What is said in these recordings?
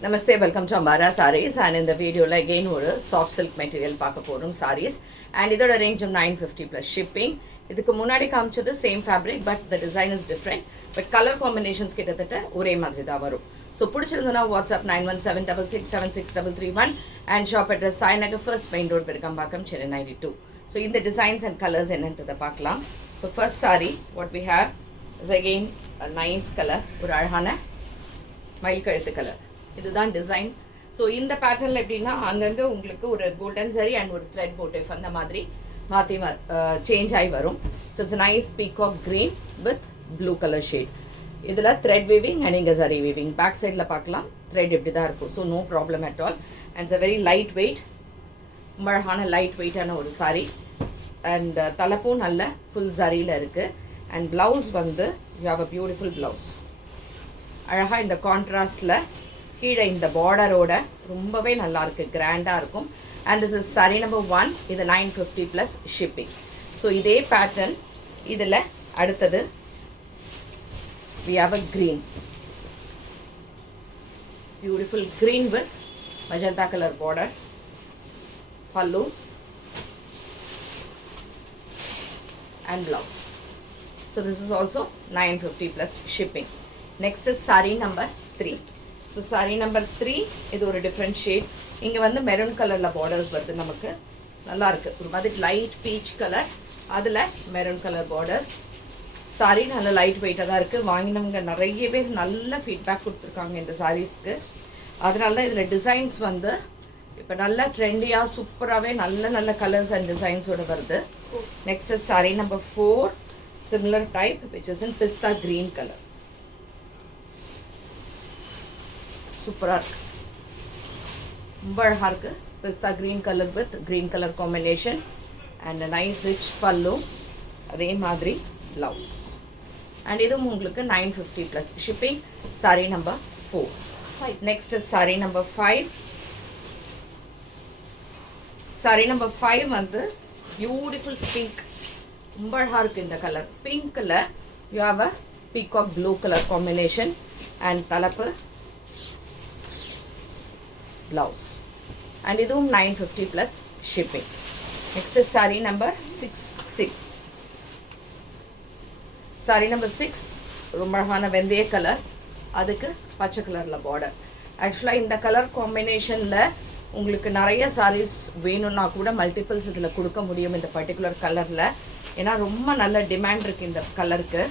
Namaste, welcome to Ambara Sarees, and in the video again ஒரு soft silk material பார்க்க போறோம் sarees, and இதோட range 950 plus shipping. இதுக்கு முன்னாடி காமிச்சது same fabric but the design is different, but color combinations கிட்டத்தட்ட ஒரே மாதிரி தான் வரும். So பிடிச்சிருந்தனா WhatsApp 9176676331 and shop address Sainagar First Main Road Virkambakkam Chennai 92. So இந்த designs and colors என்னன்றதை பார்க்கலாம். So first saree what we have is again a nice color, ஒரு அழகான மயில் கழுத்து கலர். இதுதான் டிசைன். ஸோ இந்த பேட்டர்னில் எப்படின்னா அங்கங்கே உங்களுக்கு ஒரு கோல்டன் சரி அண்ட் ஒரு த்ரெட் மோட்டிவ் அந்த மாதிரி மாற்றி சேஞ்ச் ஆகி வரும். So it's nice peacock green with blue colour shade. இதில் த்ரெட் வீவிங் அண்ட் இங்கே சரி வீவிங். பேக் சைடில் பார்க்கலாம் த்ரெட் இப்படி தான் இருக்கும். So no problem at all. And it's a very light weight, அழகான லைட் வெயிட்டான ஒரு சாரீ. அண்ட் தலைப்பும் நல்ல ஃபுல் சரியில் இருக்குது. அண்ட் ப்ளவுஸ் வந்து you have a beautiful blouse. அழகாக இந்த கான்ட்ராஸ்டில் கீழே இந்த பார்டரோட ரொம்பவே நல்லாயிருக்கு, கிராண்டாக இருக்கும். And this is sorry number 1. இது 950 ப்ளஸ் ஷிப்பிங். ஸோ இதே பேட்டர்ன் இதில் அடுத்தது we have a green, beautiful green with magenta color border, pallu and blouse. So this is also 950 plus shipping. Next is saree number 3. So saree number 3 இது ஒரு different shade. இங்கே வந்து maroon கலரில் borders வருது. நமக்கு நல்லா இருக்கு. ஒரு மாதிரி லைட் பீச் கலர், அதில் மெரூன் கலர் பார்டர்ஸ். சாரீ நல்ல லைட் வெயிட்டாக தான் இருக்குது. வாங்கினவங்க நிறைய பேர் நல்ல ஃபீட்பேக் கொடுத்துருக்காங்க இந்த சாரீஸ்க்கு. அதனால தான் இதில் டிசைன்ஸ் வந்து இப்போ நல்லா ட்ரெண்டியாக சூப்பராகவே நல்ல நல்ல கலர்ஸ் அண்ட் டிசைன்ஸோடு வருது. Next is sari number 4, similar type which is in pista green colour. சூப்பராக இருக்குது, ரொம்ப அழகாக இருக்குது. Pista green colour with green colour combination and nice rich pallu, அதே மாதிரி ப்ளவுஸ். அண்ட் இதுவும் உங்களுக்கு 950 plus shipping. Sari number 4. Next sari number 5. Sari number 5 வந்து பியூட்டிஃபுல் பிங்க், ரொம்ப அழகாக இருக்குது இந்த கலர். பிங்க்கில் you have a peacock blue colour combination and தலைப்பு blouse. And இதுவும் 950 plus shipping. Next is saree number 6. Saree number 6 ரொம்ப அழகான வெந்தய கலர், அதுக்கு பச்சை கலரில் பார்டர். ஆக்சுவலாக இந்த கலர் காம்பினேஷனில் உங்களுக்கு நிறைய சாரீஸ் வேணும்னா கூட மல்டிபிள்ஸ் இதில் கொடுக்க முடியும் இந்த பர்டிகுலர் கலரில். ஏன்னா ரொம்ப நல்ல டிமாண்ட் இருக்குது இந்த கலருக்கு.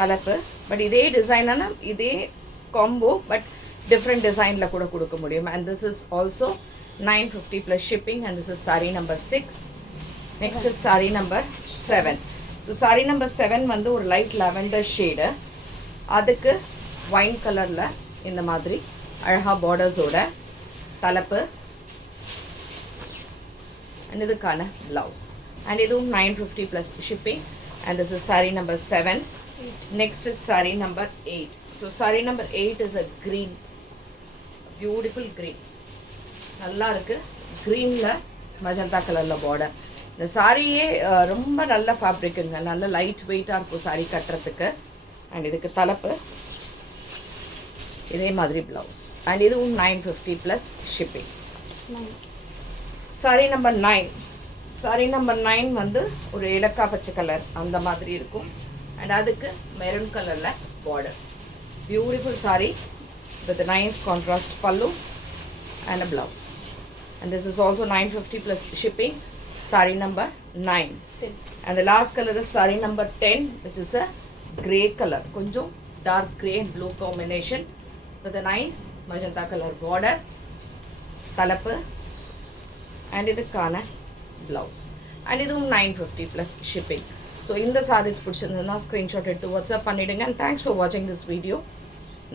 தலைப்பு பட் இதே டிசைனான இதே காம்போ பட் different designல கூட கொடுக்க முடியும். And this is also 950 plus shipping. And this is saree number 6. Next is saree number 7. So saree number 7 வந்து ஒரு light lavender shade, அதுக்கு wine கலரில் இந்த மாதிரி அழகா பார்டர்ஸோட தலைப்பு and இதுக்கான blouse. And இதுவும் 950 plus shipping. And this is saree number 7. Next is saree number 8. So saree number 8 is a green, beautiful green, நல்லா இருக்குது. க்ரீனில் மஜந்தா கலரில் பார்டர். இந்த சாரியே ரொம்ப நல்ல ஃபேப்ரிக்குங்க, நல்ல லைட் வெயிட்டாக இருக்கும் சாரீ கட்டுறதுக்கு. அண்ட் இதுக்கு தலைப்பு இதே மாதிரி ப்ளவுஸ். அண்ட் இதுவும் 950 plus shipping. Sari number 9. Sari number 9 வந்து ஒரு இலக்கா பச்சை கலர் அந்த மாதிரி இருக்கும். அண்ட் அதுக்கு மெரூன் கலரில் border. Beautiful sari with a nice contrast pallu and a blouse. And this is also 950 plus shipping. Saree number 9. 10. And the last color is saree number 10, which is a grey color, konjam dark grey and blue combination with a nice magenta color border, talappu and idukana blouse. And idum 950 plus shipping. So in the sarees pidichirundha screenshot eduthu WhatsApp pannidunga. And thanks for watching this video.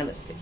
Namaste.